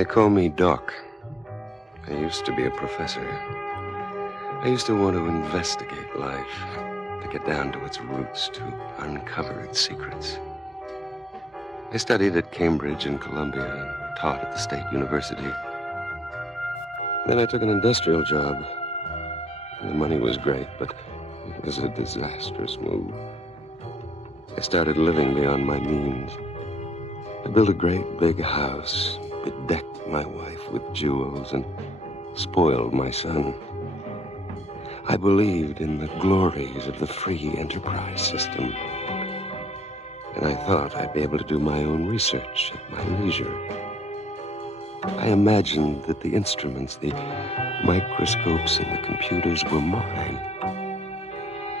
They call me Doc. I used to be a professor. I used to want to investigate life, to get down to its roots, to uncover its secrets. I studied at Cambridge and Columbia and taught at the State University. Then I took an industrial job. The money was great, but it was a disastrous move. I started living beyond my means. I built a great big house, bedecked my wife with jewels, and spoiled my son. I believed in the glories of the free enterprise system. And I thought I'd be able to do my own research at my leisure. I imagined that the instruments, the microscopes and the computers were mine.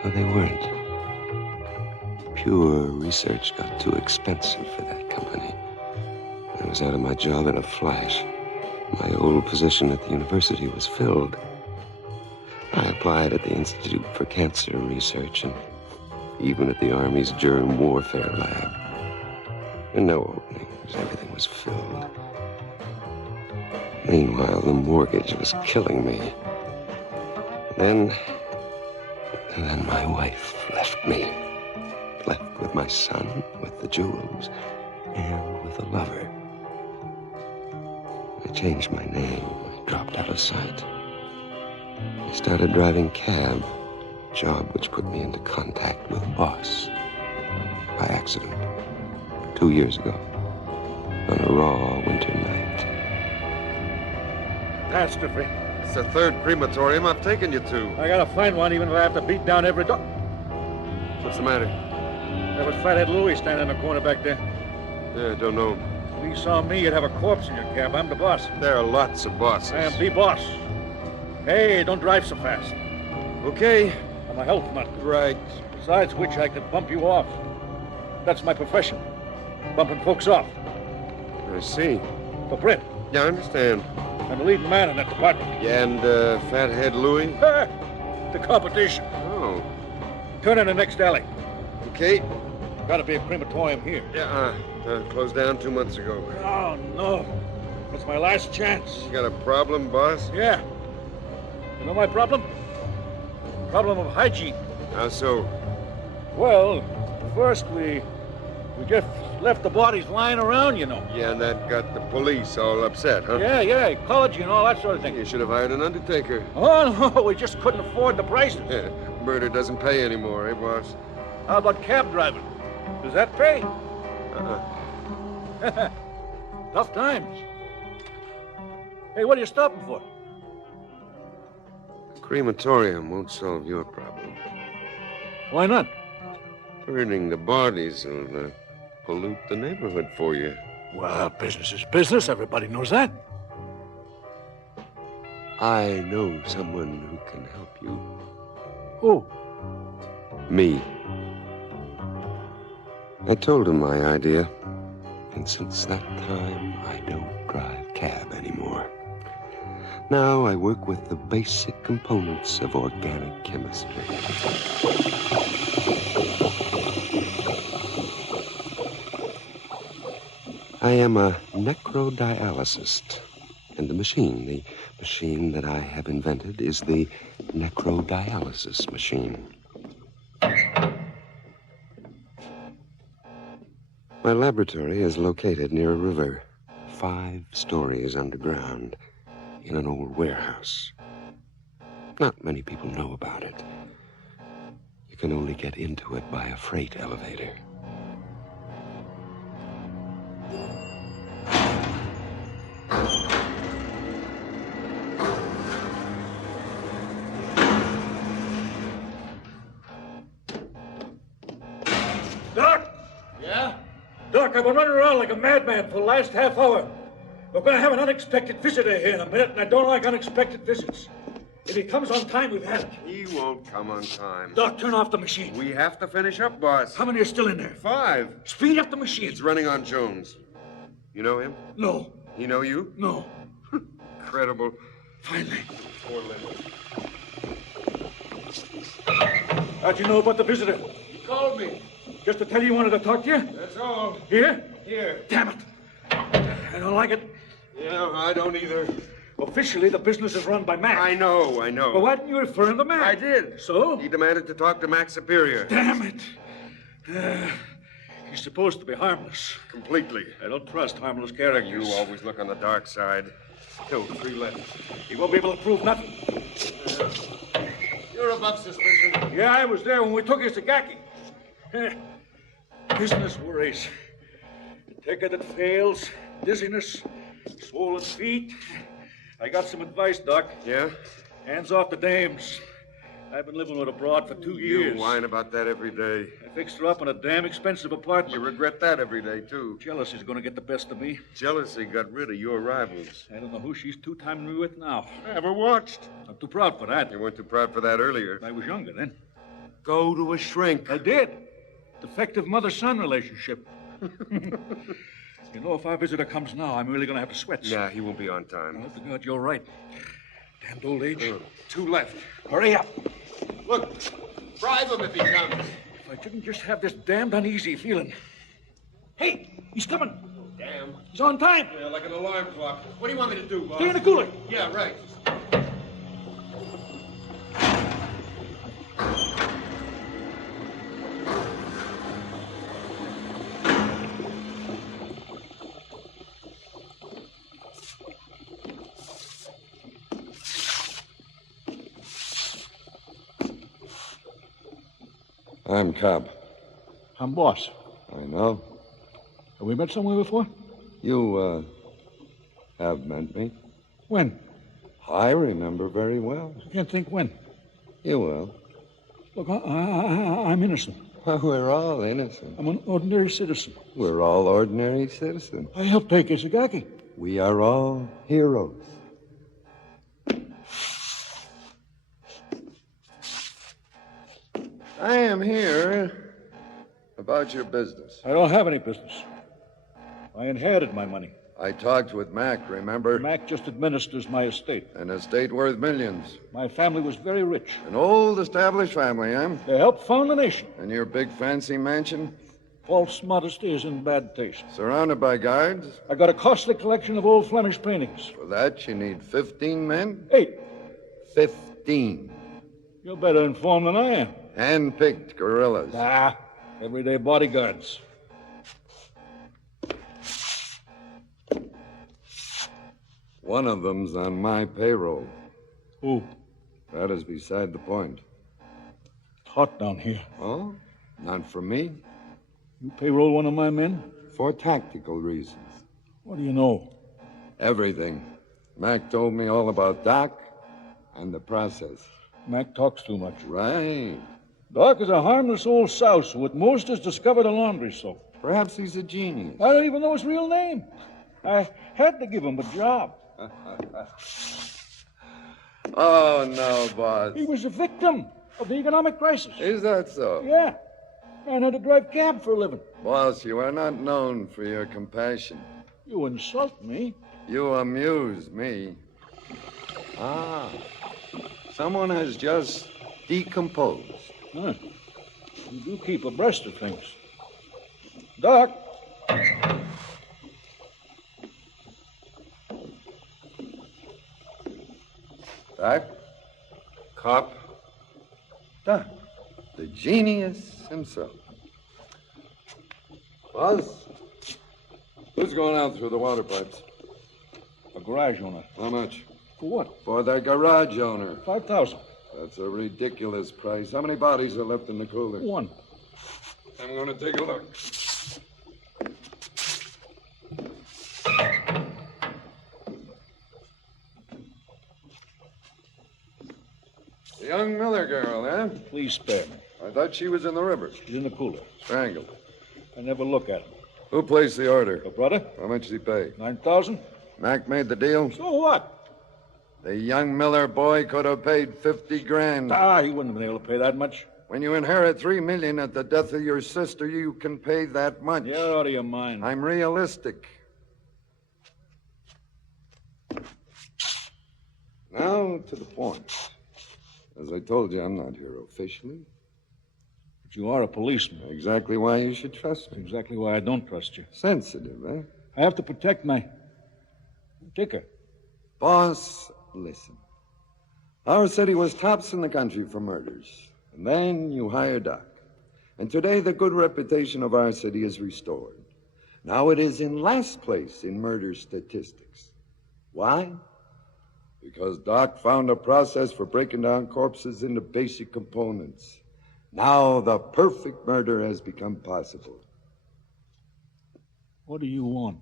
But they weren't. Pure research got too expensive for that company. I was out of my job in a flash. My old position at the university was filled. I applied at the Institute for Cancer Research and even at the Army's Germ Warfare Lab. And no openings, everything was filled. Meanwhile, the mortgage was killing me. And then my wife left me. Left with my son, with the jewels, and with a lover. I changed my name. I dropped out of sight. I started driving cab, a job which put me into contact with Boss. By accident, 2 years ago, on a raw winter night. Catastrophe. It's the third crematorium I've taken you to. I gotta find one even if I have to beat down every door. What's the matter? There was Fathead Louie standing in the corner back there. Yeah, I don't know. If he saw me, you'd have a corpse in your cab. I'm the boss. There are lots of bosses. I am the boss. Hey, don't drive so fast. Okay. For my health, not. Right. Besides which, I could bump you off. That's my profession. Bumping folks off. I see. For Britt. Yeah, I understand. I'm the leading man in that department. Yeah, and Fathead Louie? The competition. Oh. Turn in the next alley. Okay. Gotta be a crematorium here. Yeah, closed down 2 months ago. Oh, no. That's my last chance. You got a problem, boss? Yeah. You know my problem? Problem of hygiene. How so? Well, first we just left the bodies lying around, you know. Yeah, and that got the police all upset, huh? Yeah, ecology and all that sort of thing. You should have hired an undertaker. Oh, no, we just couldn't afford the prices. Yeah, murder doesn't pay anymore, eh, boss? How about cab driving? Does that pay? Tough times. Hey, what are you stopping for? The crematorium won't solve your problem. Why not? Burning the bodies will pollute the neighborhood for you. Well, business is business. Everybody knows that. I know someone who can help you. Who? Me. I told him my idea, and since that time, I don't drive cab anymore. Now I work with the basic components of organic chemistry. I am a Necro-Dialysist, and the machine that I have invented is the Necro-Dialysis machine. My laboratory is located near a river, 5 stories underground, in an old warehouse. Not many people know about it. You can only get into it by a freight elevator. Doc! Yeah? Doc, I've been running around like a madman for the last half hour. We're going to have an unexpected visitor here in a minute, and I don't like unexpected visits. If he comes on time, we've had it. He won't come on time. Doc, turn off the machine. We have to finish up, boss. How many are still in there? 5. Speed up the machine. It's running on Jones. You know him? No. He know you? No. Incredible. Finally. Poor Linda. How'd you know about the visitor? He called me. Just to tell you he wanted to talk to you? That's all. Here? Here. Damn it. I don't like it. Yeah, No, I don't either. Officially, the business is run by Mac. I know. Well, why didn't you refer him to Mac? I did. So? He demanded to talk to Mac's superior. Damn it. He's supposed to be harmless. Completely. I don't trust harmless characters. You always look on the dark side. 2, 3 left. He won't be able to prove nothing. You're above suspicion. Yeah, I was there when we took his Sagaki. Business worries. Ticket that fails, dizziness, swollen feet. I got some advice, Doc. Yeah? Hands off the dames. I've been living with a broad for 2 years. You whine about that every day. I fixed her up in a damn expensive apartment. You regret that every day, too. Jealousy's gonna get the best of me. Jealousy got rid of your rivals. I don't know who she's two-timing me with now. Never watched. I'm too proud for that. You weren't too proud for that earlier. I was younger then. Go to a shrink. I did. Defective mother-son relationship. You know, if our visitor comes now, I'm really gonna have to sweat. Nah, he won't be on I time. hope to God you're right. Damned old age. 2 left. Hurry up. Look, bribe him if he comes. If I didn't just have this damned uneasy feeling. Hey, he's coming. Damn. He's on time. Yeah, like an alarm clock. What do you want me to do, boss? Stay in the cooler. Yeah, right. I'm Cobb. I'm boss. I know. Have we met somewhere before? You, have met me. When? I remember very well. I can't think when. You will. Look, I'm innocent. Well, we're all innocent. I'm an ordinary citizen. We're all ordinary citizens. I helped take Isagaki. We are all heroes. I am here about your business. I don't have any business. I inherited my money. I talked with Mac, remember? Mac just administers my estate. An estate worth millions. My family was very rich. An old established family, huh? They helped found the nation. And your big fancy mansion? False modesty is in bad taste. Surrounded by guards? I got a costly collection of old Flemish paintings. For that, you need 15 men? 8. 15. You're better informed than I am. Hand-picked guerrillas. Everyday bodyguards. One of them's on my payroll. Who? That is beside the point. It's hot down here. Oh? Not for me. You payroll one of my men? For tactical reasons. What do you know? Everything. Mac told me all about Doc and the process. Mac talks too much. Right. Doc is a harmless old souse who at most has discovered a laundry soap. Perhaps he's a genius. I don't even know his real name. I had to give him a job. Oh, no, boss. He was a victim of the economic crisis. Is that so? Yeah. Man had to drive cab for a living. Boss, you are not known for your compassion. You insult me. You amuse me. Someone has just decomposed. Huh. You do keep abreast of things. Doc. Doc? Cop? Doc. The genius himself. Boss? Who's going out through the water pipes? A garage owner. How much? For what? For the garage owner. 5,000. That's a ridiculous price. How many bodies are left in the cooler? 1. I'm going to take a look. The young Miller girl, eh? Please spare me. I thought she was in the river. She's in the cooler. Strangled. I never look at him. Who placed the order? Your brother? How much did he pay? 9,000? Mac made the deal? So what? The young Miller boy could have paid 50 grand. He wouldn't have been able to pay that much. When you inherit $3 million at the death of your sister, you can pay that much. You're out of your mind. I'm realistic. Now to the point. As I told you, I'm not here officially. But you are a policeman. Exactly why you should trust me. Exactly why I don't trust you. Sensitive, eh? I have to protect my Dicker. Boss, listen. Our city was tops in the country for murders. And then you hire Doc. And today the good reputation of our city is restored. Now it is in last place in murder statistics. Why? Because Doc found a process for breaking down corpses into basic components. Now the perfect murder has become possible. What do you want?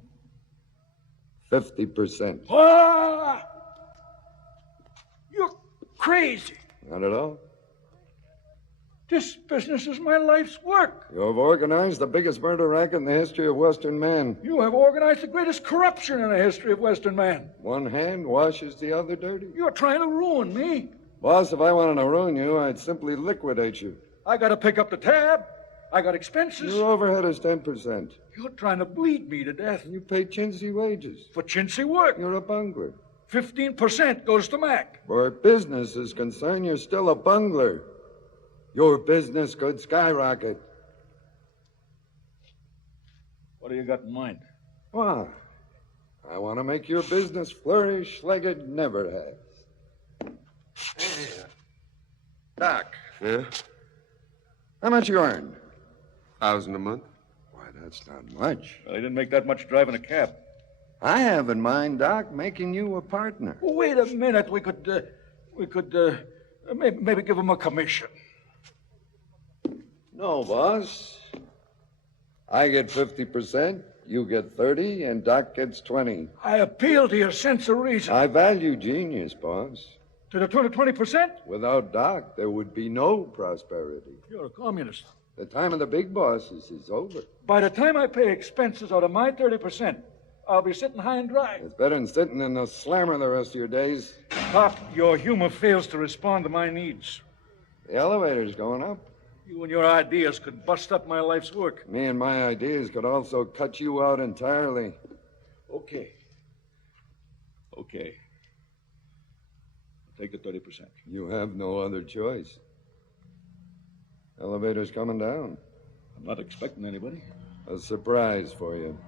50%. Ah! You're crazy. Not at all. This business is my life's work. You have organized the biggest murder racket in the history of Western man. You have organized the greatest corruption in the history of Western man. One hand washes the other dirty. You're trying to ruin me. Boss, if I wanted to ruin you, I'd simply liquidate you. I got to pick up the tab. I got expenses. Your overhead is 10%. You're trying to bleed me to death. You pay chintzy wages. For chintzy work. You're a bungler. 15% goes to Mac. Where business is concerned, you're still a bungler. Your business could skyrocket. What do you got in mind? Why? I want to make your business flourish like it never has. Hey, Doc. Yeah? How much you earn? $1,000 a month? Why, that's not much. Well, he didn't make that much driving a cab. I have in mind, Doc, making you a partner. Well, wait a minute. We could maybe give him a commission. No, boss. I get 50%, you get 30, and Doc gets 20. I appeal to your sense of reason. I value genius, boss. To the tune of 20%? Without Doc, there would be no prosperity. You're a communist. The time of the big bosses is over. By the time I pay expenses out of my 30%, I'll be sitting high and dry. It's better than sitting in the slammer the rest of your days. Pop, your humor fails to respond to my needs. The elevator's going up. You and your ideas could bust up my life's work. Me and my ideas could also cut you out entirely. Okay. I'll take the 30%. You have no other choice. Elevator's coming down. I'm not expecting anybody. A surprise for you.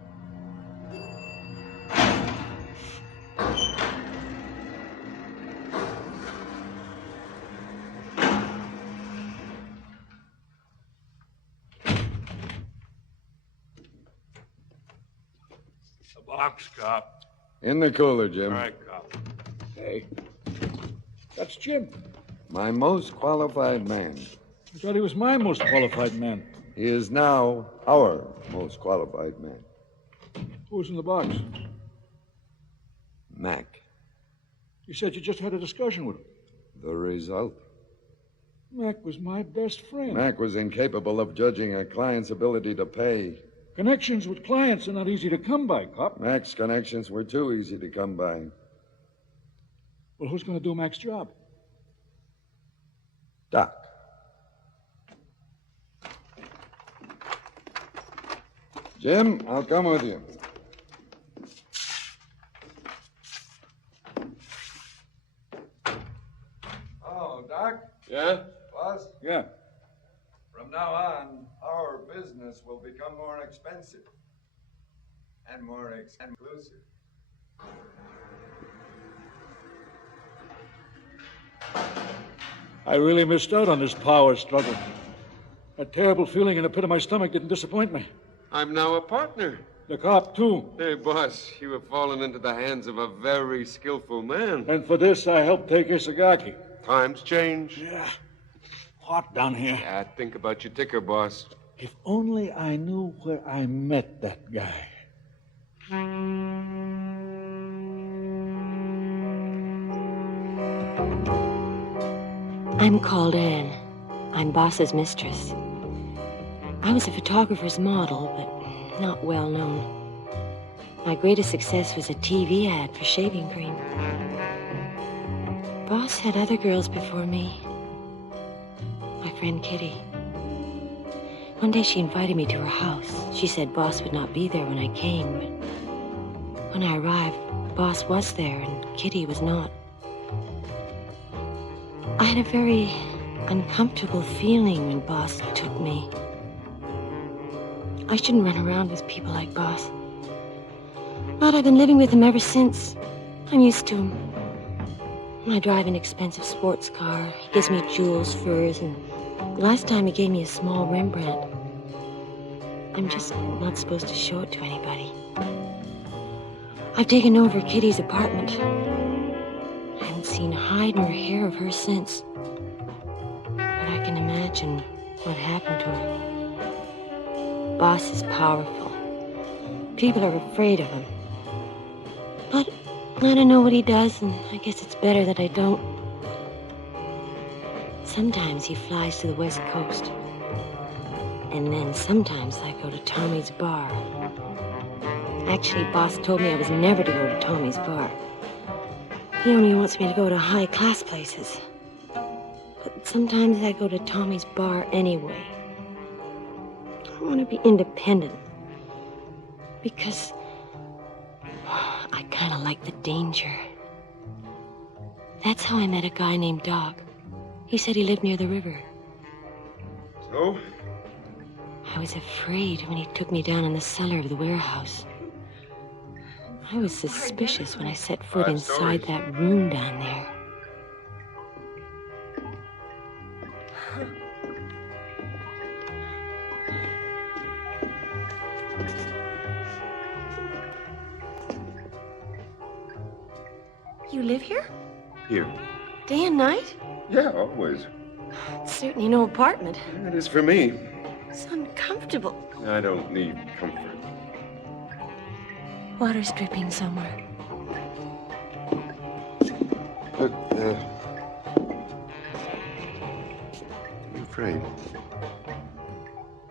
The box, cop. In the cooler, Jim. All right, cop. Hey, that's Jim. My most qualified man. I thought he was my most qualified man. He is now our most qualified man. Who's in the box? Mac. You said you just had a discussion with him. The result? Mac was my best friend. Mac was incapable of judging a client's ability to pay. Connections with clients are not easy to come by, cop. Mac's connections were too easy to come by. Well, who's going to do Mac's job? Doc. Jim, I'll come with you. Oh, Doc? Yeah? Boss? Yeah. From now on, our business will become more expensive and more exclusive. I really missed out on this power struggle. That terrible feeling in the pit of my stomach didn't disappoint me. I'm now a partner. The cop, too. Hey, boss, you have fallen into the hands of a very skillful man. And for this, I helped take Isagaki. Times change. Yeah. Hot down here. Yeah, think about your ticker, boss. If only I knew where I met that guy. I'm called Anne. I'm Boss's mistress. I was a photographer's model, but not well known. My greatest success was a TV ad for shaving cream. Boss had other girls before me. My friend Kitty. One day she invited me to her house. She said Boss would not be there when I came, but when I arrived, Boss was there and Kitty was not. I had a very uncomfortable feeling when Boss took me. I shouldn't run around with people like Boss. But I've been living with him ever since. I'm used to him. I drive an expensive sports car. He gives me jewels, furs, and last time he gave me a small Rembrandt. I'm just not supposed to show it to anybody. I've taken over Kitty's apartment. I haven't seen hide nor hair of her since. But I can imagine what happened to her. Boss is powerful. People are afraid of him. But I don't know what he does, and I guess it's better that I don't. Sometimes he flies to the West Coast. And then sometimes I go to Tommy's bar. Actually, Boss told me I was never to go to Tommy's bar. He only wants me to go to high-class places. But sometimes I go to Tommy's bar anyway. I want to be independent. Because I kind of like the danger. That's how I met a guy named Doc. He said he lived near the river. So? I was afraid when he took me down in the cellar of the warehouse. I was suspicious when I set foot inside that room down there. You live here? Here. Day and night? Yeah, always. It's certainly no apartment. It is for me. It's uncomfortable. I don't need comfort. Water's dripping somewhere. Look, I'm afraid.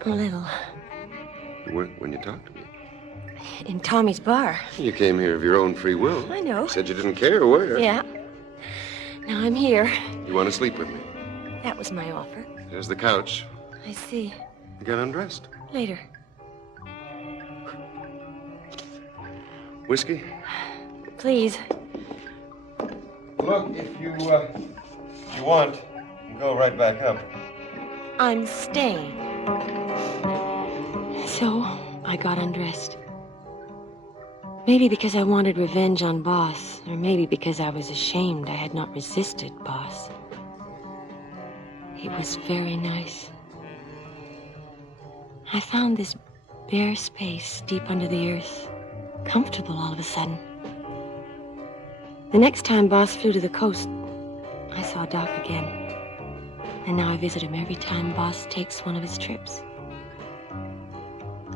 A little. When you talked to me. In Tommy's bar. You came here of your own free will. I know. You said you didn't care where. Yeah. Now I'm here. You want to sleep with me? That was my offer. There's the couch. I see. Get undressed. Later. Whiskey? Please. Look, if you want, you can go right back up. I'm staying. So, I got undressed. Maybe because I wanted revenge on Boss, or maybe because I was ashamed I had not resisted Boss. It was very nice. I found this bare space deep under the earth comfortable all of a sudden. The next time Boss flew to the coast, I saw Doc again. And now I visit him every time Boss takes one of his trips.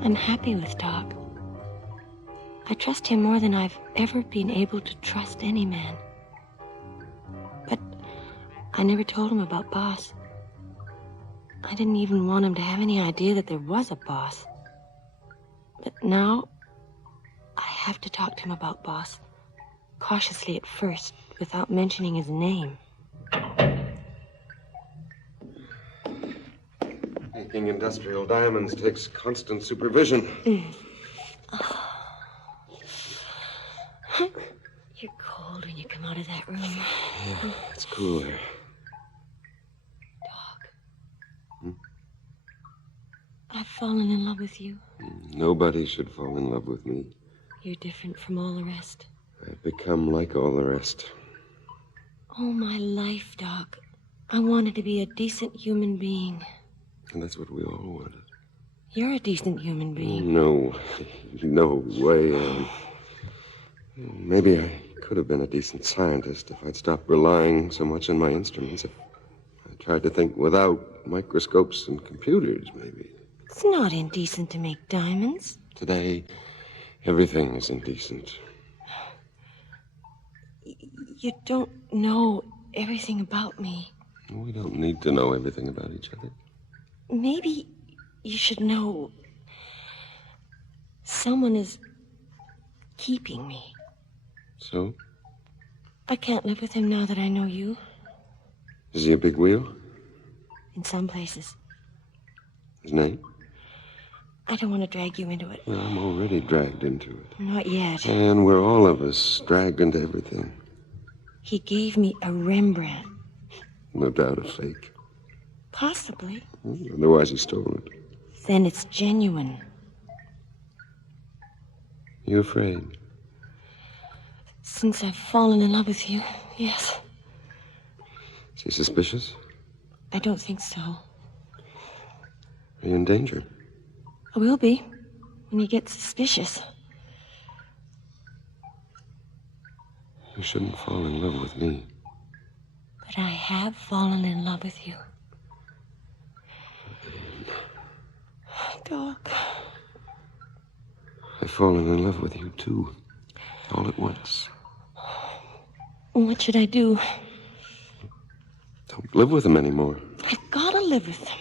I'm happy with Doc. I trust him more than I've ever been able to trust any man. But I never told him about Boss. I didn't even want him to have any idea that there was a Boss. But now, I have to talk to him about Boss. Cautiously at first, without mentioning his name. Making industrial diamonds takes constant supervision. You're cold when you come out of that room. Yeah, it's cooler. Dog. I've fallen in love with you. Nobody should fall in love with me. You're different from all the rest. I've become like all the rest. All my life, Doc, I wanted to be a decent human being. And that's what we all wanted. You're a decent human being. No way. Maybe I could have been a decent scientist if I'd stopped relying so much on my instruments. If I tried to think without microscopes and computers, maybe. It's not indecent to make diamonds. Today, everything is indecent. You don't know everything about me. We don't need to know everything about each other. Maybe you should know someone is keeping me. So? I can't live with him now that I know you. Is he a big wheel? In some places. His name? I don't want to drag you into it. Well, I'm already dragged into it. Not yet. And we're all of us dragged into everything. He gave me a Rembrandt. No doubt a fake. Possibly. Otherwise he stole it. Then it's genuine. You afraid? Since I've fallen in love with you, yes. Is he suspicious? I don't think so. Are you in danger? I will be when you get suspicious. You shouldn't fall in love with me. But I have fallen in love with you. Doc. I've fallen in love with you, too. All at once. What should I do? Don't live with him anymore. I've got to live with him.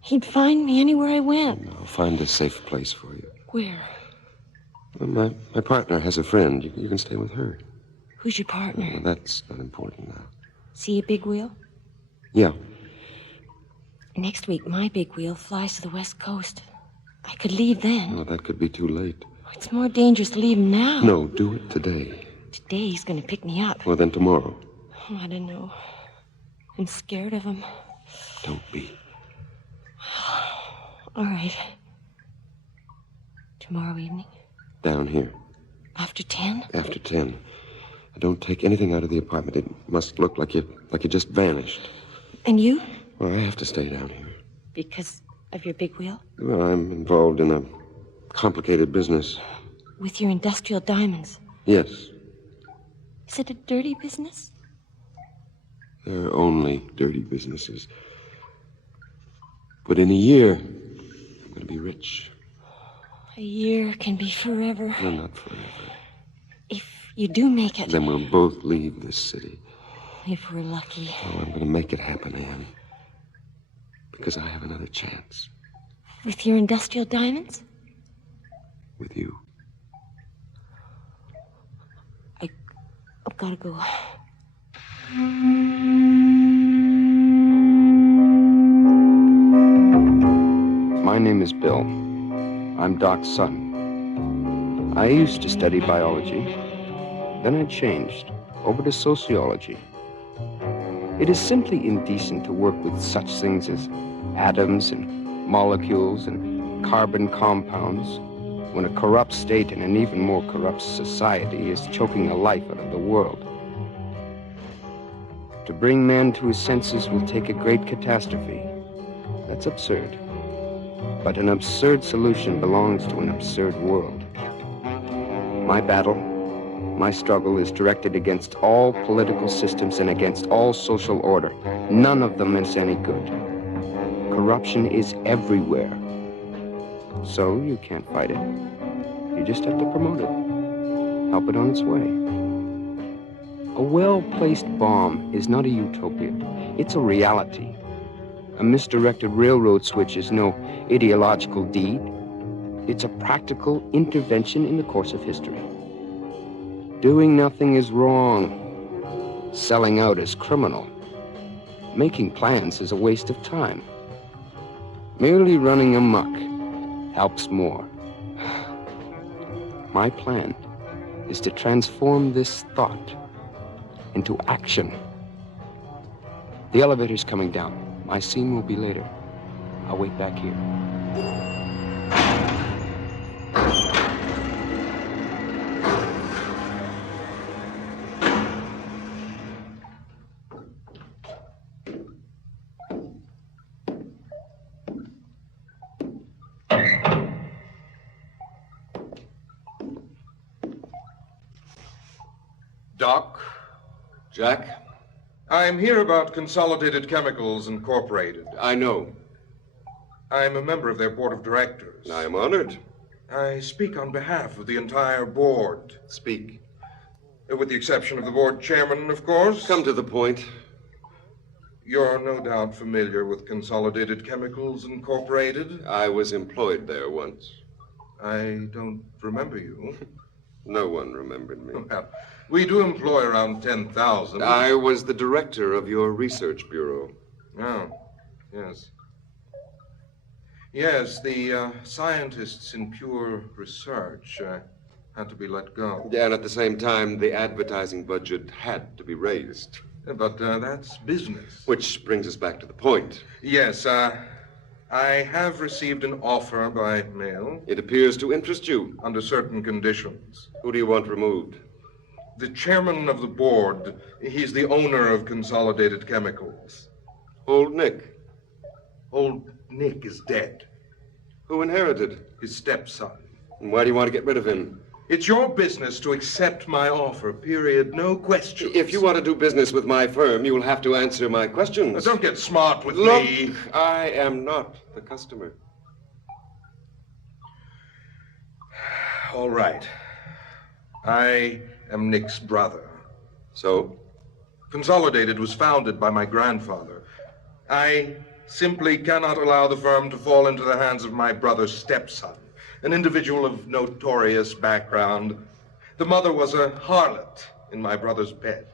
He'd find me anywhere I went. I'll find a safe place for you. Where? Well, my partner has a friend. You can stay with her. Who's your partner? Well, that's not important now. See a big wheel? Yeah. Next week, my big wheel flies to the West Coast. I could leave then. Well, that could be too late. It's more dangerous to leave him now. No, do it today. Today he's going to pick me up. Well, then tomorrow. Oh, I don't know. I'm scared of him. Don't be. All right. Tomorrow evening? Down here. After 10? After 10. Don't take anything out of the apartment. It must look like you just vanished. And you? Well, I have to stay down here. Because of your big wheel? Well, I'm involved in a complicated business. With your industrial diamonds? Yes. Is it a dirty business? There are only dirty businesses. But in a year, I'm going to be rich. A year can be forever. No, not forever. If you do make it. Then we'll both leave this city. If we're lucky. Oh, I'm going to make it happen, Anne. Because I have another chance. With your industrial diamonds? With you. I've got to go. My name is Bill. I'm Doc's son. I used to study biology. Then I changed over to sociology. It is simply indecent to work with such things as atoms and molecules and carbon compounds when a corrupt state and an even more corrupt society is choking the life out of the world. To bring man to his senses will take a great catastrophe. That's absurd. But an absurd solution belongs to an absurd world. My battle, my struggle is directed against all political systems and against all social order. None of them is any good. Corruption is everywhere. So you can't fight it. You just have to promote it. Help it on its way. A well-placed bomb is not a utopia. It's a reality. A misdirected railroad switch is no ideological deed. It's a practical intervention in the course of history. Doing nothing is wrong. Selling out is criminal. Making plans is a waste of time. Merely running amok helps more. My plan is to transform this thought into action. The elevator's coming down. My scene will be later. I'll wait back here. Doc? Jack? I'm here about Consolidated Chemicals Incorporated. I know. I'm a member of their board of directors. I am honored. I speak on behalf of the entire board. Speak. With the exception of the board chairman, of course. Come to the point. You're no doubt familiar with Consolidated Chemicals Incorporated. I was employed there once. I don't remember you. No one remembered me. Well, we do employ around 10,000. I was the director of your research bureau. Oh, yes. Yes, the scientists in pure research had to be let go. Yeah, and at the same time, the advertising budget had to be raised. But that's business. Which brings us back to the point. Yes, I have received an offer by mail. It appears to interest you. Under certain conditions. Who do you want removed? The chairman of the board. He's the owner of Consolidated Chemicals. Old Nick. Old Nick is dead. Who inherited? His stepson. And why do you want to get rid of him? It's your business to accept my offer, period. No questions. If you want to do business with my firm, you will have to answer my questions. Now, don't get smart with Look, me. I am not the customer. All right. I am Nick's brother. So? Consolidated was founded by my grandfather. I simply cannot allow the firm to fall into the hands of my brother's stepson, an individual of notorious background. The mother was a harlot in my brother's bed.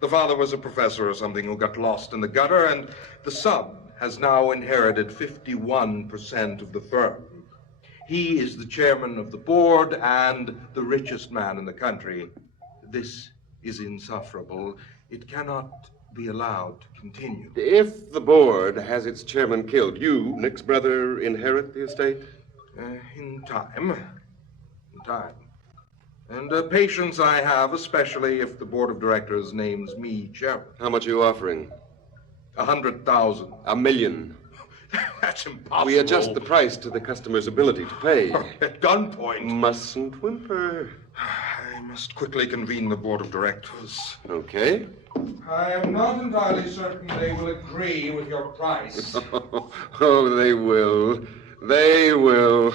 The father was a professor or something who got lost in the gutter, and the son has now inherited 51% of the firm. He is the chairman of the board and the richest man in the country. This is insufferable. It cannot be allowed to continue. If the board has its chairman killed, you, Nick's brother, inherit the estate? In time. In time. And patience I have, especially if the board of directors names me chairman. How much are you offering? 100,000. $1 million. That's impossible. We adjust the price to the customer's ability to pay. At gunpoint. Mustn't whimper. I must quickly convene the board of directors. Okay. I am not entirely certain they will agree with your price. Oh, they will. They will.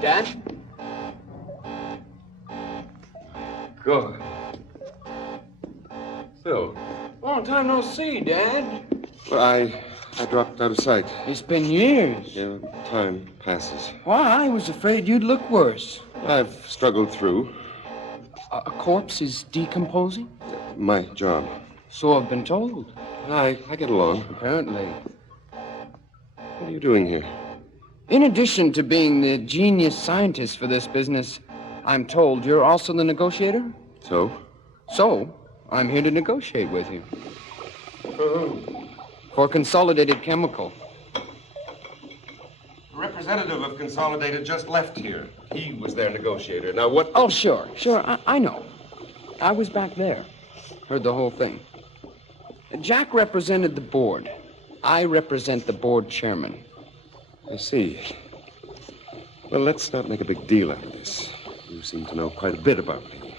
Dad? God. Phil. Long time no see, Dad. Well, I dropped out of sight. It's been years. Yeah, time passes. Why, I was afraid you'd look worse. I've struggled through. A corpse is decomposing? My job. So I've been told. I get along. Apparently. What are you doing here? In addition to being the genius scientist for this business, I'm told you're also the negotiator? So? So, I'm here to negotiate with you. For Consolidated Chemical. The representative of Consolidated just left here. He was their negotiator. Now, what... Oh, sure. I know. I was back there. Heard the whole thing. Jack represented the board. I represent the board chairman. I see. Well, let's not make a big deal out of this. You seem to know quite a bit about me.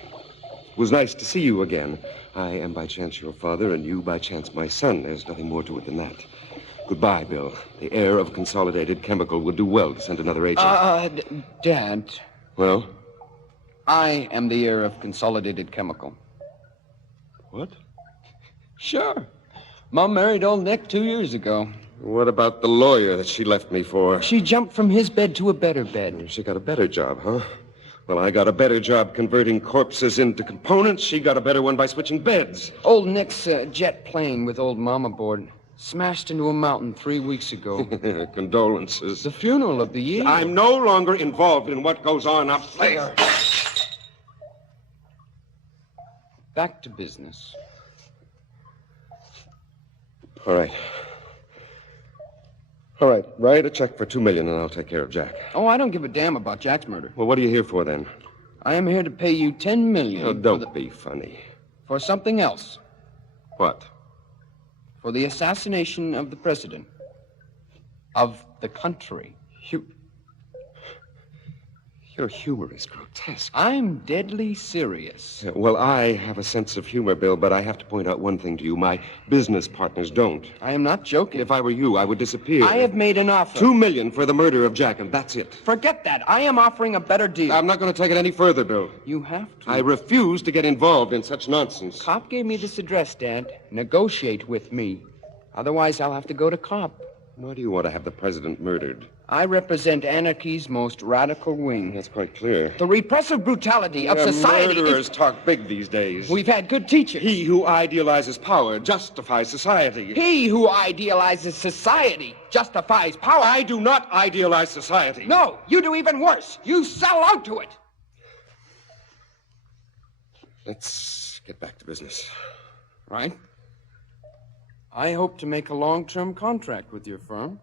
It was nice to see you again. I am by chance your father, and you by chance my son. There's nothing more to it than that. Goodbye, Bill. The heir of Consolidated Chemical would do well to send another agent. Dad. Well? I am the heir of Consolidated Chemical. What? Sure. Mom married old Nick 2 years ago. What about the lawyer that she left me for? She jumped from his bed to a better bed. She got a better job, huh? Well, I got a better job converting corpses into components. She got a better one by switching beds. Old Nick's jet plane with old Mom aboard smashed into a mountain 3 weeks ago. Condolences. The funeral of the year. I'm no longer involved in what goes on up there. Back to business. All right. All right, write a check for $2 million and I'll take care of Jack. Oh, I don't give a damn about Jack's murder. Well, what are you here for then? I am here to pay you $10 million. Oh, don't be funny. For something else. What? For the assassination of the president. Of the country. Your humor is grotesque. I'm deadly serious. Well, I have a sense of humor, Bill, but I have to point out one thing to you. My business partners don't. I am not joking. If I were you, I would disappear. I have made an offer. $2 million for the murder of Jack, and that's it. Forget that. I am offering a better deal. I'm not going to take it any further, Bill. You have to. I refuse to get involved in such nonsense. Cop gave me this address, Dad. Negotiate with me. Otherwise, I'll have to go to Cop. Why do you want to have the president murdered? I represent anarchy's most radical wing. That's quite clear. The repressive brutality of society. Murderers talk big these days. We've had good teachers. He who idealizes power justifies society. He who idealizes society justifies power. I do not idealize society. No, you do even worse. You sell out to it. Let's get back to business. right? I hope to make a long-term contract with your firm.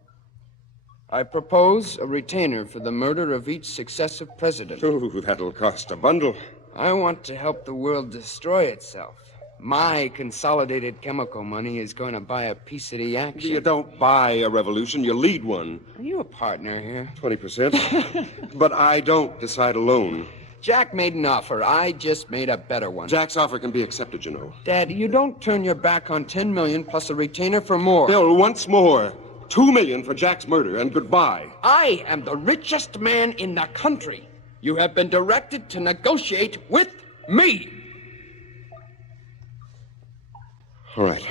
I propose a retainer for the murder of each successive president. Ooh, that'll cost a bundle. I want to help the world destroy itself. My consolidated chemical money is going to buy a piece of the action. You don't buy a revolution, you lead one. Are you a partner here? 20%. But I don't decide alone. Jack made an offer. I just made a better one. Jack's offer can be accepted, you know. Dad, you don't turn your back on 10 million plus a retainer for more. Bill, once more. 2 million for Jack's murder, and goodbye. I am the richest man in the country. You have been directed to negotiate with me. All right.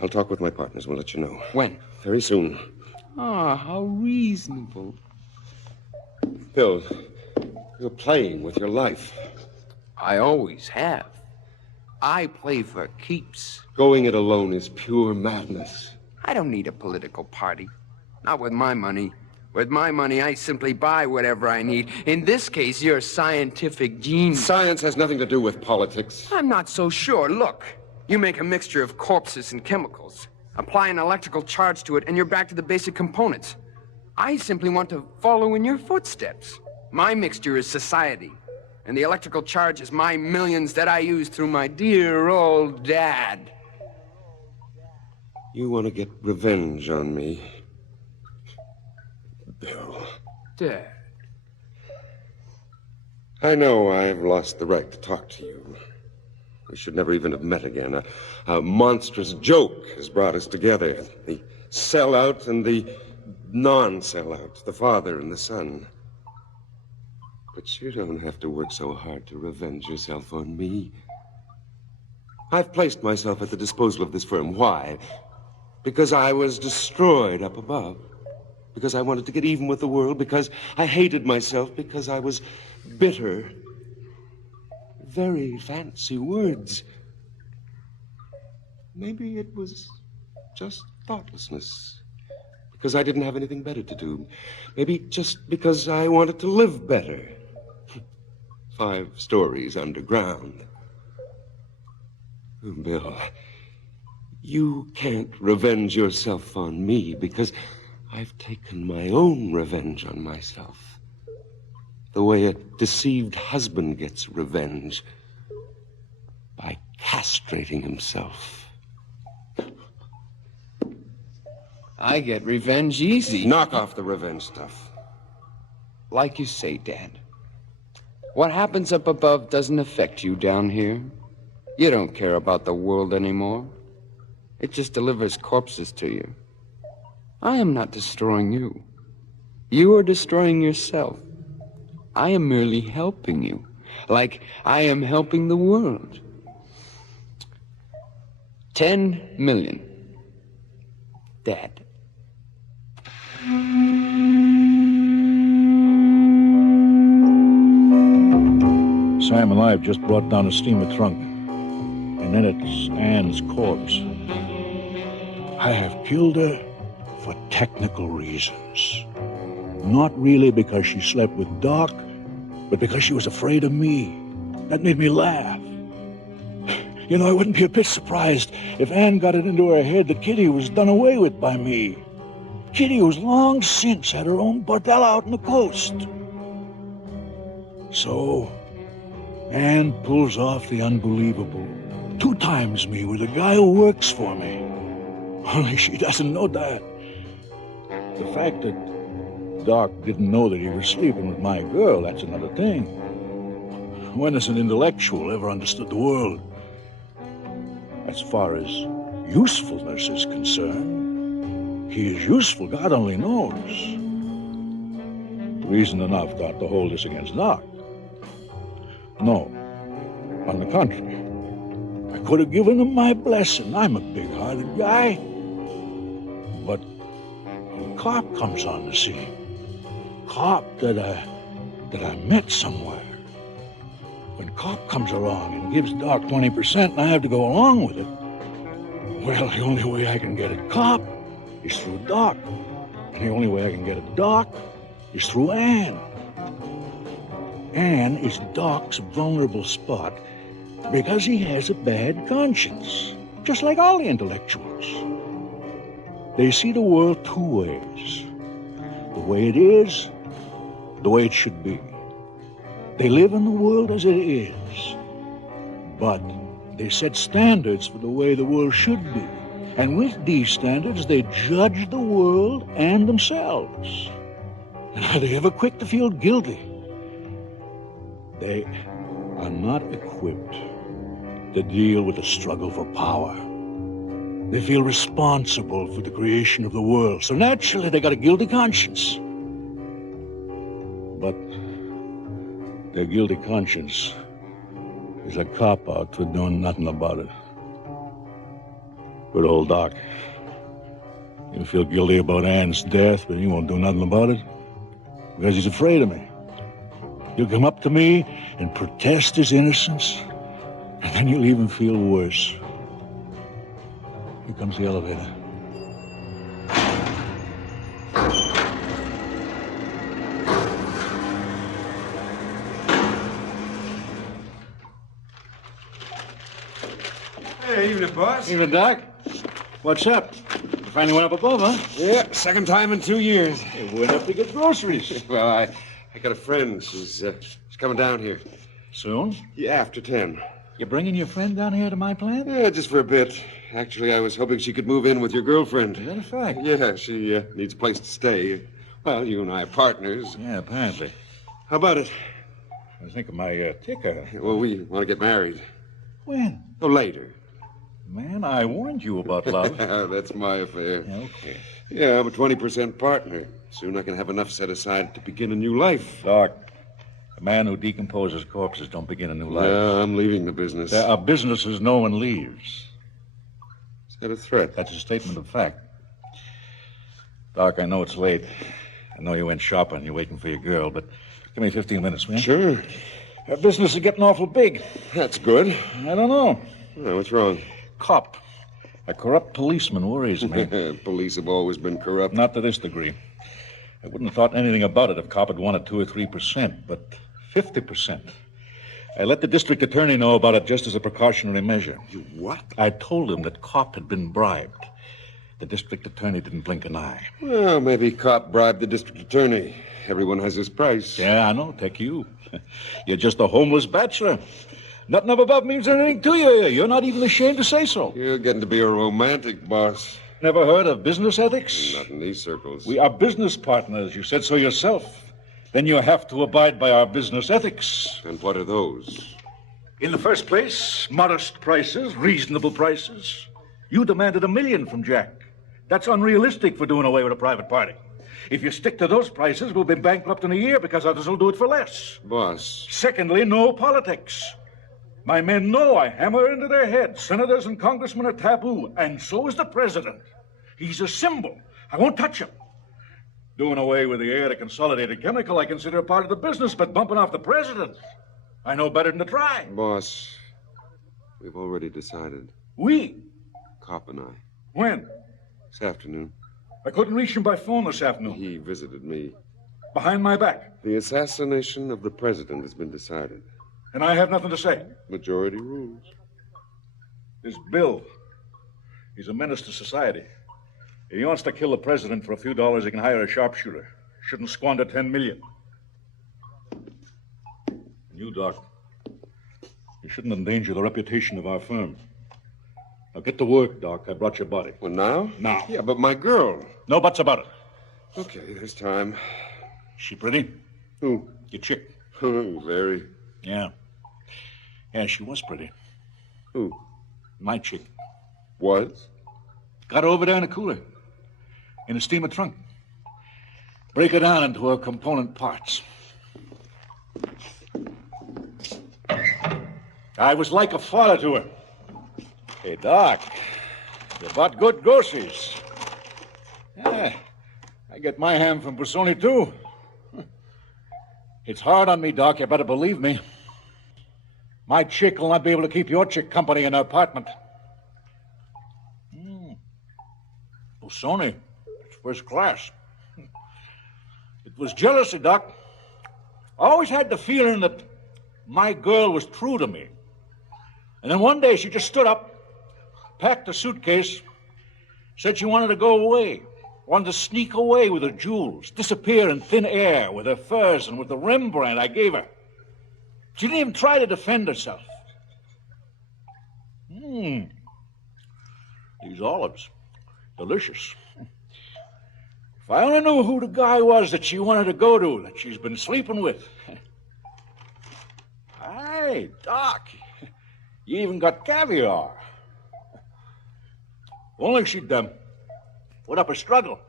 I'll talk with my partners. We'll let you know. When? Very soon. Ah, how reasonable. Bill, you're playing with your life. I always have. I play for keeps. Going it alone is pure madness. I don't need a political party. Not with my money. With my money, I simply buy whatever I need. In this case, your scientific genius. Science has nothing to do with politics. I'm not so sure. Look, you make a mixture of corpses and chemicals. Apply an electrical charge to it, and you're back to the basic components. I simply want to follow in your footsteps. My mixture is society, and the electrical charge is my millions that I use through my dear old dad. You want to get revenge on me, Bill? Dad. I know I've lost the right to talk to you. We should never even have met again. A monstrous joke has brought us together. The sellout and the non-sellout, the father and the son. But you don't have to work so hard to revenge yourself on me. I've placed myself at the disposal of this firm. Why? Because I was destroyed up above. Because I wanted to get even with the world. Because I hated myself. Because I was bitter. Very fancy words. Maybe it was just thoughtlessness. Because I didn't have anything better to do. Maybe just because I wanted to live better. 5 stories underground. Oh, Bill, you can't revenge yourself on me because I've taken my own revenge on myself. The way a deceived husband gets revenge. By castrating himself. I get revenge easy. Knock off the revenge stuff. Like you say, Dad. What happens up above doesn't affect you down here. You don't care about the world anymore. It just delivers corpses to you. I am not destroying you. You are destroying yourself. I am merely helping you, like I am helping the world. 10 million. Dad. Sam and I have just brought down a steamer trunk, and then it's Anne's corpse. I have killed her for technical reasons. Not really because she slept with Doc, but because she was afraid of me. That made me laugh. You know, I wouldn't be a bit surprised if Anne got it into her head that Kitty was done away with by me. Kitty, who's long since had her own bordel out on the coast. So, Anne pulls off the unbelievable. 2 times me with a guy who works for me. Only she doesn't know that. The fact that Doc didn't know that he was sleeping with my girl, that's another thing. When has an intellectual ever understood the world? As far as usefulness is concerned, he is useful, God only knows. Reason enough not to hold this against Doc. No, on the contrary. I could have given him my blessing. I'm a big-hearted guy. But a cop comes on the scene. Cop that I met somewhere. When cop comes along and gives Doc 20% and I have to go along with it, well, the only way I can get a cop is through Doc. And the only way I can get a Doc is through Anne. Anne is Doc's vulnerable spot Because he has a bad conscience, just like all the intellectuals. They see the world two ways. The way it is, the way it should be. They live in the world as it is. But they set standards for the way the world should be. And with these standards, they judge the world and themselves. And are they ever quick to feel guilty? They are not equipped to deal with the struggle for power. They feel responsible for the creation of the world. So naturally, they got a guilty conscience. But their guilty conscience is a cop-out for doing nothing about it. Good old Doc. He'll feel guilty about Ann's death, but he won't do nothing about it because he's afraid of me. He'll come up to me and protest his innocence, and then he'll even feel worse. Here comes the elevator. Hey, evening, boss. Evening, Doc. What's up? You finally went up above, huh? Yeah, second time in 2 years. You went up to get groceries. Well, I got a friend. She's coming down here. Soon? Yeah, after 10. You bringing your friend down here to my plant? Yeah, just for a bit. Actually, I was hoping she could move in with your girlfriend. Is that a fact? Yeah, she needs a place to stay. Well, you and I are partners. Yeah, apparently. How about it? I was thinking my ticker. Well, we want to get married. When? Oh, later. Man, I warned you about love. That's my affair. Okay. Yeah, I'm a 20% partner. Soon I can have enough set aside to begin a new life. Doc, a man who decomposes corpses don't begin a new life. No, I'm leaving the business. There are businesses no one leaves. Is that a threat? That's a statement of fact. Doc, I know it's late. I know you went shopping. You're waiting for your girl, but give me 15 minutes, man. Sure. Our business is getting awful big. That's good. I don't know. Oh, what's wrong? Cop. A corrupt policeman worries me. Police have always been corrupt. Not to this degree. I wouldn't have thought anything about it if Cop had wanted 2 or 3%, but 50%. I let the district attorney know about it just as a precautionary measure. You what? I told him that Cop had been bribed. The district attorney didn't blink an eye. Well, maybe Cop bribed the district attorney. Everyone has his price. Yeah, I know. Take you. You're just a homeless bachelor. Nothing up above means anything to you. You're not even ashamed to say so. You're getting to be a romantic, boss. Never heard of business ethics? Not in these circles. We are business partners. You said so yourself. Then you have to abide by our business ethics. And what are those? In the first place, modest prices, reasonable prices. You demanded $1 million from Jack. That's unrealistic for doing away with a private party. If you stick to those prices, we'll be bankrupt in a year because others will do it for less. Boss. Secondly, no politics. My men know I hammer into their heads. Senators and congressmen are taboo, and so is the president. He's a symbol. I won't touch him. Doing away with the heir to Consolidated Chemical, I consider a part of the business, but bumping off the president, I know better than to try. Boss, we've already decided. We? Cop and I. When? This afternoon. I couldn't reach him by phone this afternoon. He visited me. Behind my back. The assassination of the president has been decided. And I have nothing to say. Majority rules. This Bill, he's a menace to society. If he wants to kill the president for a few dollars, he can hire a sharpshooter. Shouldn't squander $10 million. And you, Doc, you shouldn't endanger the reputation of our firm. Now get to work, Doc. I brought your body. Well, now? Now. Yeah, but my girl. No buts about it. Okay, there's time. She pretty? Who? Your chick. Oh, very. Yeah. Yeah, she was pretty. Who? My chick. Was? Got her over there in a cooler. In a steamer trunk. Break her down into her component parts. I was like a father to her. Hey, Doc, you bought good groceries. Yeah, I get my ham from Busoni, too. It's hard on me, Doc. You better believe me. My chick will not be able to keep your chick company in her apartment. Busoni, it's first class. It was jealousy, Doc. I always had the feeling that my girl was true to me. And then one day she just stood up, packed a suitcase, said she wanted to go away, wanted to sneak away with her jewels, disappear in thin air with her furs and with the Rembrandt I gave her. She didn't even try to defend herself. These olives, delicious. If I only knew who the guy was that she wanted to go to, that she's been sleeping with. Hey, Doc, you even got caviar. Only she'd put up a struggle.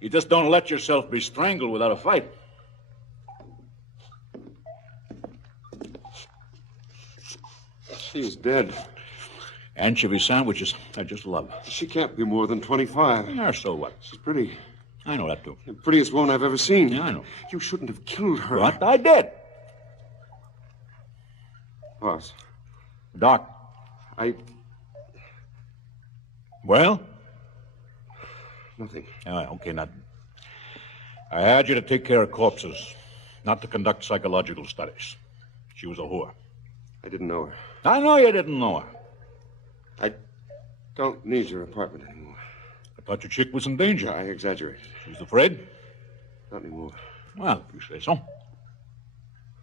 You just don't let yourself be strangled without a fight. She's dead. Anchovy sandwiches, I just love. She can't be more than 25. Yeah, so what? She's pretty. I know that, too. The prettiest woman I've ever seen. Yeah, I know. You shouldn't have killed her. What? I did. Boss. Doc. Well? Nothing. Okay, nothing. I had you to take care of corpses, not to conduct psychological studies. She was a whore. I didn't know her. I know you didn't know her. I don't need your apartment anymore. I thought your chick was in danger. I exaggerated. She was afraid? Not anymore. Well, if you say so.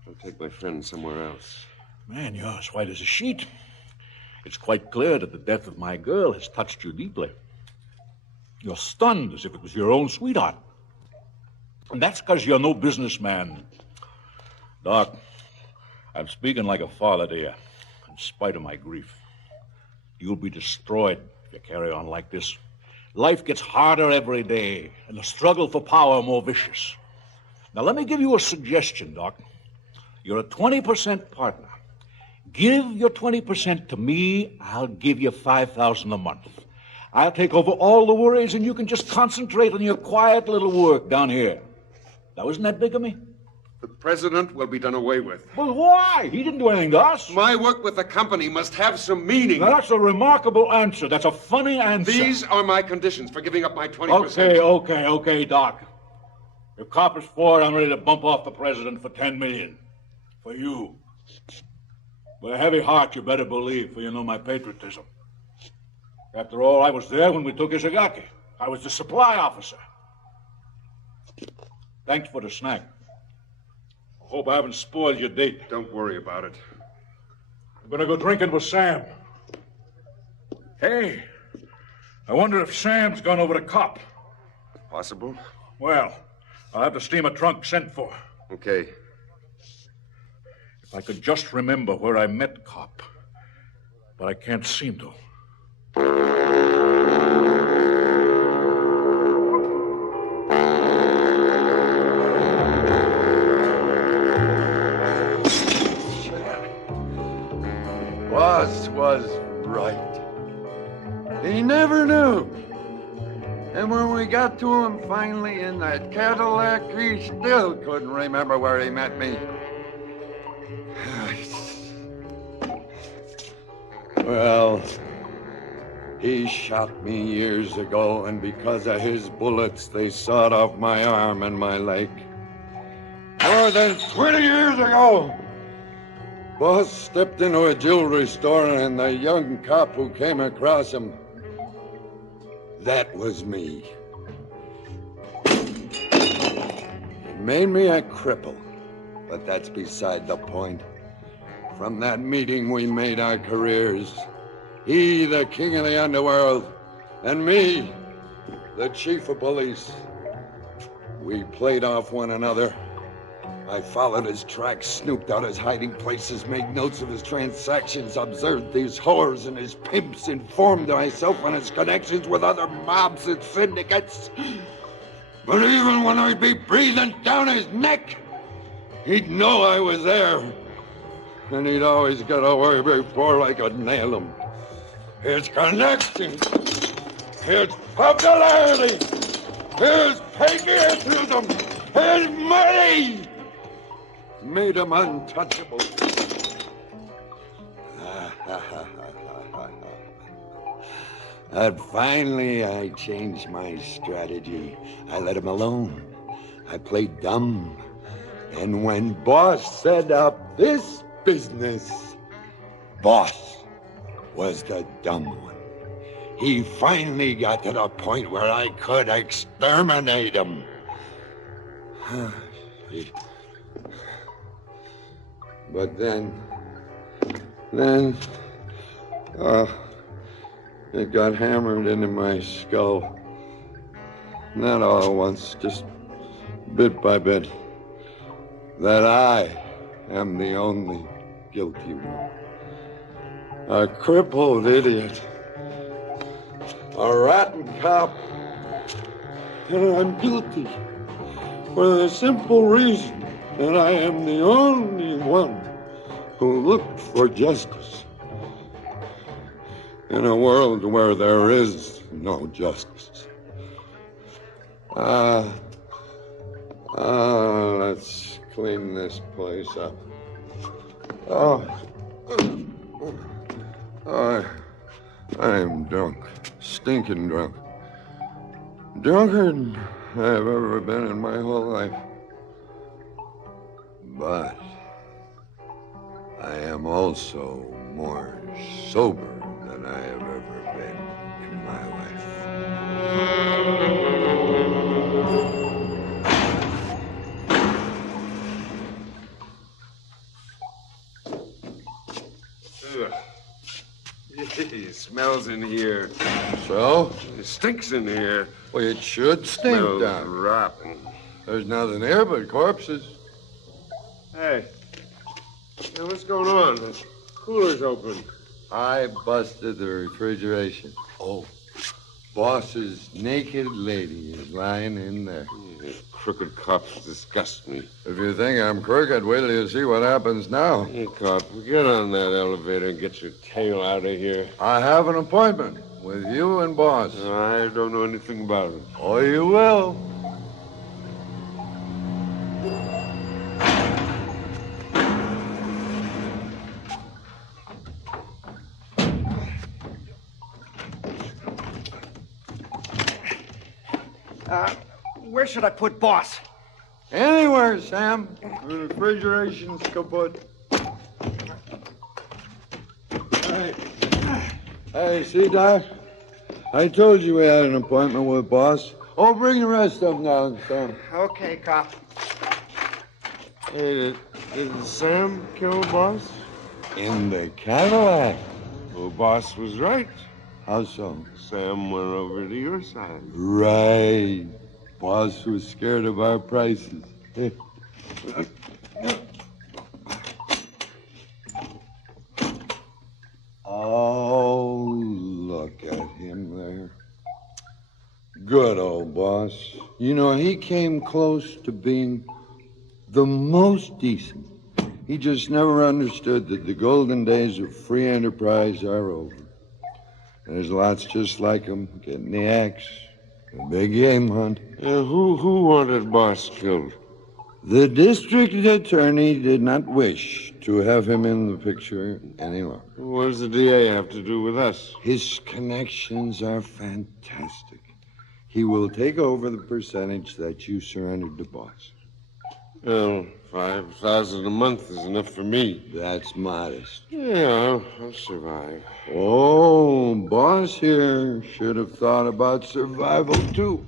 I'll take my friend somewhere else. Man, you're as white as a sheet. It's quite clear that the death of my girl has touched you deeply. You're stunned as if it was your own sweetheart. And that's because you're no businessman. Doc, I'm speaking like a father to you, in spite of my grief. You'll be destroyed if you carry on like this. Life gets harder every day, and the struggle for power more vicious. Now, let me give you a suggestion, Doc. You're a 20% partner. Give your 20% to me, I'll give you $5,000 a month. I'll take over all the worries, and you can just concentrate on your quiet little work down here. Now, isn't that big of me? The president will be done away with. Well, why? He didn't do anything to us. My work with the company must have some meaning. Now, that's a remarkable answer. That's a funny answer. These are my conditions for giving up my 20%. Okay, Doc. If Copper's for it, I'm ready to bump off the president for $10 million. For you. With a heavy heart, you better believe, for you know my patriotism. After all, I was there when we took Izagaki. I was the supply officer. Thanks for the snack. Hope I haven't spoiled your date. Don't worry about it. I'm gonna go drinking with Sam. Hey, I wonder if Sam's gone over to Cop. Possible? Well, I'll have to steam a trunk sent for. Okay. If I could just remember where I met Cop. But I can't seem to. Boss was right. He never knew. And when we got to him finally in that Cadillac, he still couldn't remember where he met me. Well, he shot me years ago, and because of his bullets, they sawed off my arm and my leg. More than 20 years ago, Boss stepped into a jewelry store, and the young cop who came across him, that was me. It made me a cripple, but that's beside the point. From that meeting, we made our careers. He, the king of the underworld, and me, the chief of police. We played off one another. I followed his tracks, snooped out his hiding places, made notes of his transactions, observed these whores and his pimps, informed myself on his connections with other mobs and syndicates. But even when I'd be breathing down his neck, he'd know I was there. And he'd always get away before I could nail him. His connections, his popularity, his patriotism, his money made him untouchable. And finally, I changed my strategy. I let him alone. I played dumb. And when Boss set up this business, Boss was the dumb one. He finally got to the point where I could exterminate him. But then, it got hammered into my skull. Not all at once, just bit by bit. That I am the only guilty one. A crippled idiot. A rotten cop. And I'm guilty for the simple reason that I am the only one who looked for justice in a world where there is no justice. Let's clean this place up. I'm drunk, stinking drunk. Drunker than I've ever been in my whole life. But I am also more sober than I have ever been in my life. It smells in here. So? It stinks in here. Well, it should stink Smells down. rotten. There's nothing here but corpses. Hey, what's going on? The cooler's open. I busted the refrigeration. Oh, boss's naked lady is lying in there. These crooked cops disgust me. If you think I'm crooked, wait till you see what happens now. Hey, cop, get on that elevator and get your tail out of here. I have an appointment with you and boss. I don't know anything about it. Oh, you will. Where should I put Boss? Anywhere, Sam. The refrigeration's kaput. Hey, see, Doc? I told you we had an appointment with boss. Oh, bring the rest of them down, Sam. Okay, cop. Hey, did Sam kill Boss? In the Cadillac. Well, Boss was right. How so? Sam went over to your side. Right. Boss was scared of our prices. Oh, look at him there. Good old boss. You know, he came close to being the most decent. He just never understood that the golden days of free enterprise are over. There's lots just like him getting the axe, a big game hunt. Who wanted Boss killed? The district attorney did not wish to have him in the picture any longer. What does the DA have to do with us? His connections are fantastic. He will take over the percentage that you surrendered to boss. Well, $5,000 a month is enough for me. That's modest. Yeah, I'll survive. Oh, boss here should have thought about survival, too.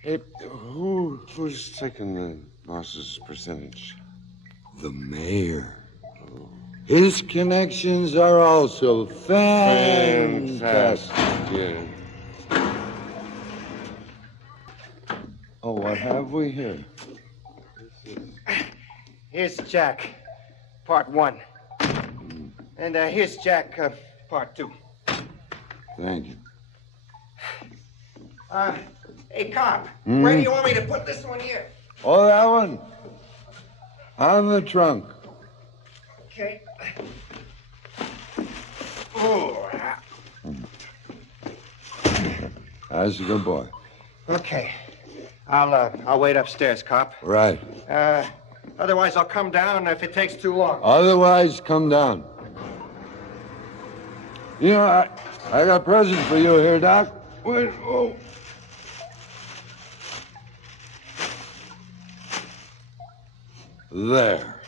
Hey, who's taking the boss's percentage? The mayor. His connections are also fantastic. Yeah. Oh, what have we here? Here's Jack, part 1. And here's Jack, part 2. Thank you. Hey, cop, where do you want me to put this one here? Oh, that one. On the trunk. Okay. Oh. That's a good boy. Okay. I'll wait upstairs, cop. Right. Otherwise, I'll come down if it takes too long. Otherwise, come down. You know, I got a present for you here, Doc. Wait, oh. There.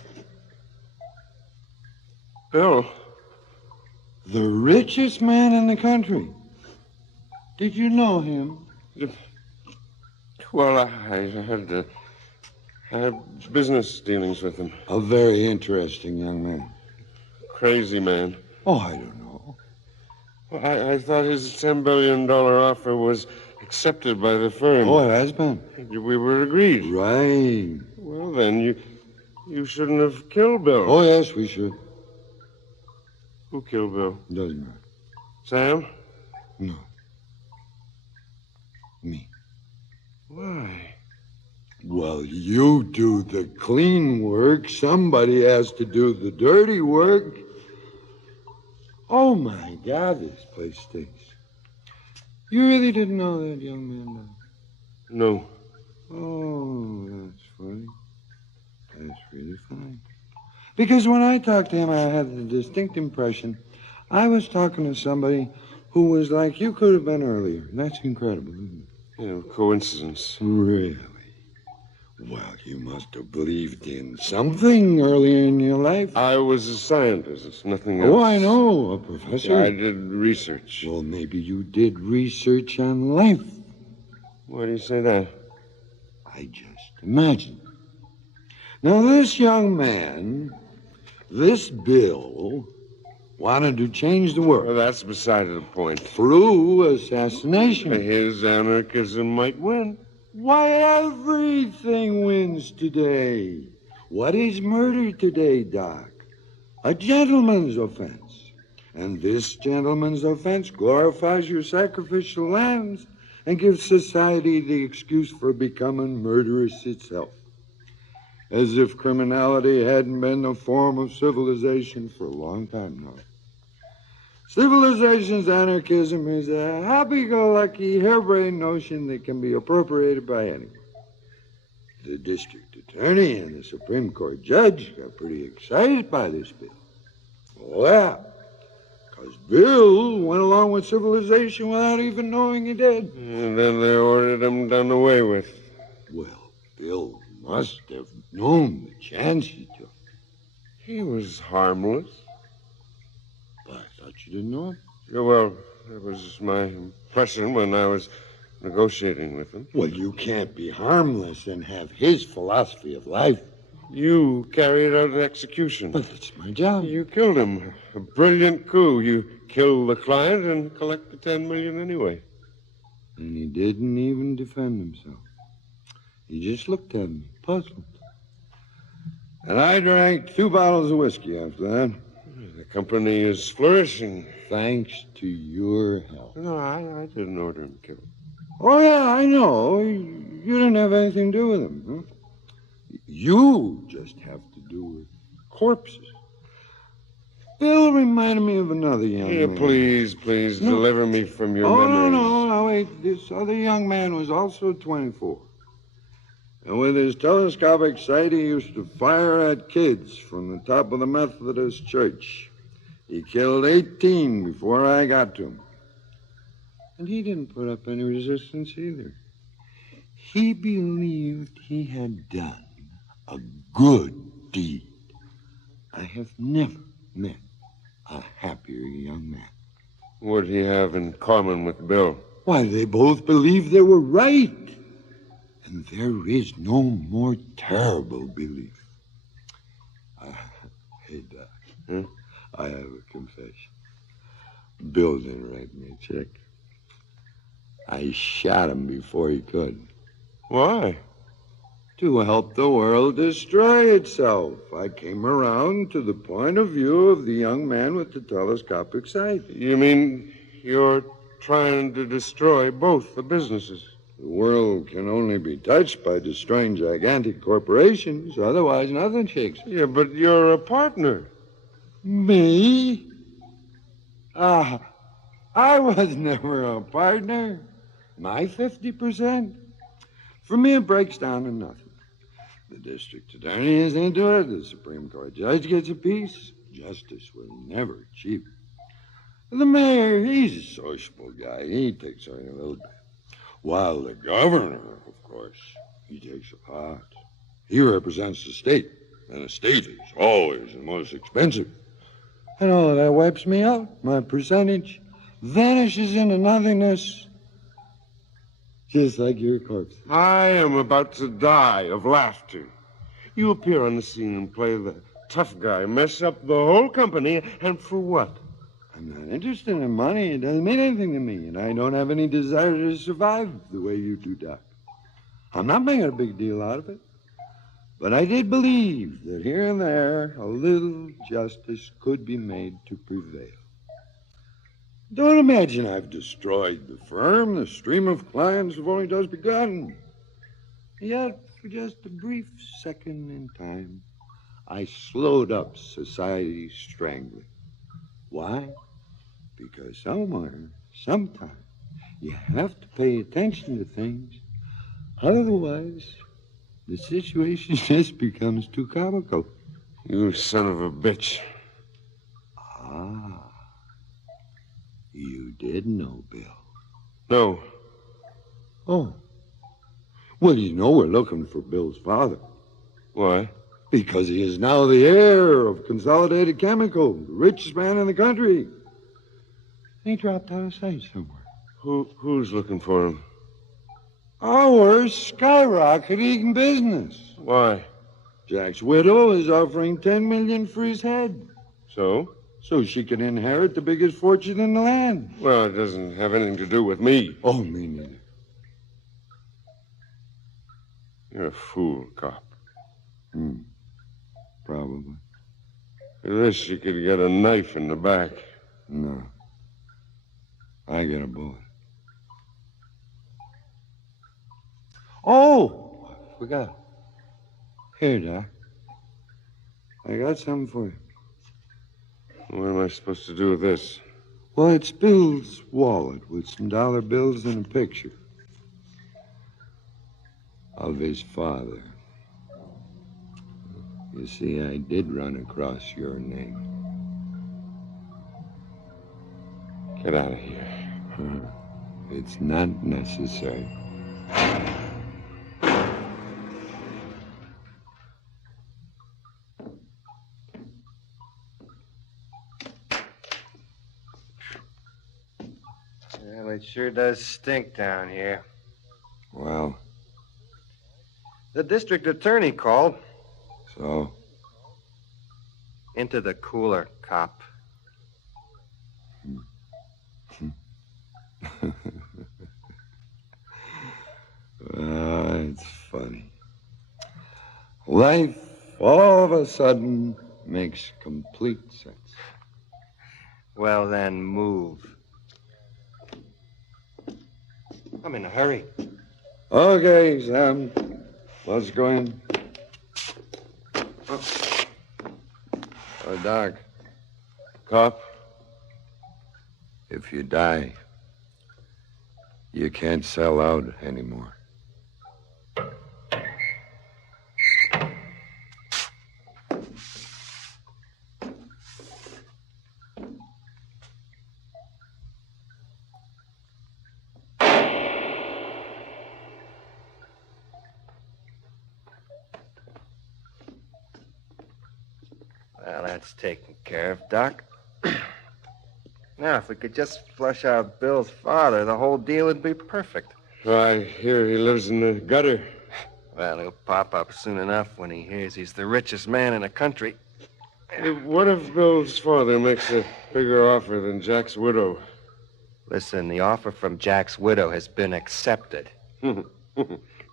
Bill. The richest man in the country. Did you know him? Well, I had business dealings with him. A very interesting young man. Crazy man. Oh, I don't know. Well, I thought his $10 billion offer was accepted by the firm. Oh, it has been. We were agreed. Right. Well, then, you shouldn't have killed Bill. Oh, yes, we should. Who killed Bill? Doesn't matter. Sam? No. Me. Why? Well, you do the clean work. Somebody has to do the dirty work. Oh, my God, this place stinks. You really didn't know that young man died? No. Oh, that's funny. That's really funny. Because when I talked to him, I had the distinct impression I was talking to somebody who was like you could have been earlier. That's incredible, isn't it? Yeah, coincidence. Really? Well, you must have believed in something earlier in your life. I was a scientist. It's nothing else. Oh, I know, a professor. I did research. Well, maybe you did research on life. Why do you say that? I just imagine. Now, this young man, this Bill, wanted to change the world. Well, that's beside the point. Through assassination. His anarchism might win. Why, everything wins today. What is murder today, Doc? A gentleman's offense. And this gentleman's offense glorifies your sacrificial lambs and gives society the excuse for becoming murderous itself. As if criminality hadn't been the form of civilization for a long time now. Civilization's anarchism is a happy-go-lucky, harebrained notion that can be appropriated by anyone. The district attorney and the Supreme Court judge got pretty excited by this bill. Well, because Bill went along with civilization without even knowing he did. And then they ordered him done away with. Well, Bill must have known the chance he took. He was harmless. But I thought you didn't know him. Yeah, well, that was my impression when I was negotiating with him. Well, you can't be harmless and have his philosophy of life. You carried out an execution. But that's my job. You killed him. A brilliant coup. You killed the client and collect the $10 million anyway. And he didn't even defend himself. He just looked at me, puzzled. And I drank 2 bottles of whiskey after that. The company is flourishing. Thanks to your help. No, I didn't order him killed. Oh, yeah, I know. You didn't have anything to do with him, huh? You just have to do with corpses. Bill reminded me of another young man. Please, deliver me from your memories. No, wait. This other young man was also 24. And with his telescopic sight, he used to fire at kids from the top of the Methodist church. He killed 18 before I got to him. And he didn't put up any resistance either. He believed he had done a good deed. I have never met a happier young man. What did he have in common with Bill? Why, they both believed they were right. And there is no more terrible belief. Hey, Doc, I have a confession. Bill didn't write me a check. I shot him before he could. Why? To help the world destroy itself. I came around to the point of view of the young man with the telescopic sight. You mean you're trying to destroy both the businesses? The world can only be touched by destroying gigantic corporations. Otherwise, nothing shakes. Yeah, but you're a partner. Me? I was never a partner. My 50%? For me, it breaks down to nothing. The district attorney is into it. The Supreme Court judge gets a piece. Justice will never achieve it. The mayor, he's a sociable guy. He takes on a little bit. While the governor, of course, he takes a lot. He represents the state, and the state is always the most expensive. And all of that wipes me out. My percentage vanishes into nothingness. Just like your corpse. I am about to die of laughter. You appear on the scene and play the tough guy, mess up the whole company, and for what? I'm not interested in money. It doesn't mean anything to me, and I don't have any desire to survive the way you do, Doc. I'm not making a big deal out of it. But I did believe that here and there a little justice could be made to prevail. Don't imagine I've destroyed the firm. The stream of clients have only just begun. Yet, for just a brief second in time, I slowed up society's strangling. Why? Because somewhere, sometime, you have to pay attention to things. Otherwise, the situation just becomes too comical. You son of a bitch. Ah, you did know, Bill. No. Oh. Well, you know we're looking for Bill's father. Why? Because he is now the heir of Consolidated Chemical, the richest man in the country. He dropped out of sight somewhere. Who's looking for him? Our skyrocketing business. Why? Jack's widow is offering $10 million for his head. So? So she can inherit the biggest fortune in the land. Well, it doesn't have anything to do with me. Oh, me neither. You're a fool, cop. Probably. For this, you could get a knife in the back. No. I get a bullet. Oh! I forgot. Here, Doc. I got something for you. What am I supposed to do with this? Well, it's Bill's wallet with some dollar bills and a picture of his father. You see, I did run across your name. Get out of here. It's not necessary. Well, it sure does stink down here. Well, The district attorney called. so? Into the cooler, cop. It's funny. Life, all of a sudden, makes complete sense. Well, then, move. I'm in a hurry. Okay, Sam. Let's go in. Doc. Cop? If you die, you can't sell out anymore. Well, that's taken care of, Doc. Now, if we could just flush out Bill's father, the whole deal would be perfect. I hear he lives in the gutter. Well, he'll pop up soon enough when he hears he's the richest man in the country. Hey, what if Bill's father makes a bigger offer than Jack's widow? Listen, the offer from Jack's widow has been accepted.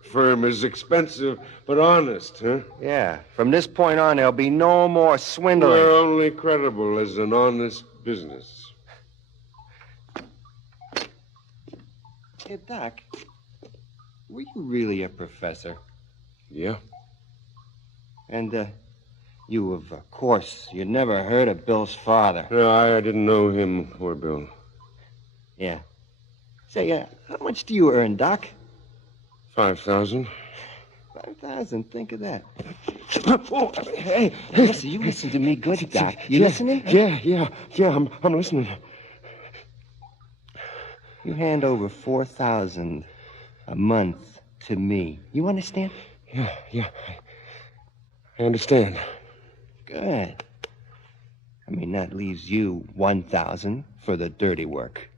Firm is expensive, but honest, huh? Yeah, from this point on, there'll be no more swindling. We're only credible as an honest business. Hey, Doc, were you really a professor? Yeah? And, you, of course, you never heard of Bill's father. No, I didn't know him or Bill. Yeah. Say, how much do you earn, Doc? 5,000. 5,000, think of that. Oh, hey, Listen, you listen to me good, Doc. You listening? Yeah, I'm listening. You hand over 4,000 a month to me. You understand? Yeah, I understand. Good. I mean, that leaves you 1,000 for the dirty work.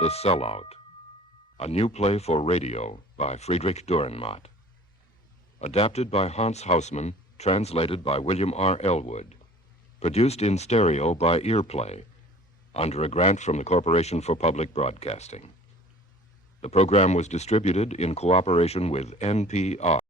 The Sellout, a new play for radio by Friedrich Dürrenmatt. Adapted by Hans Hausmann, translated by William R. Elwood. Produced in stereo by Earplay, under a grant from the Corporation for Public Broadcasting. The program was distributed in cooperation with NPR.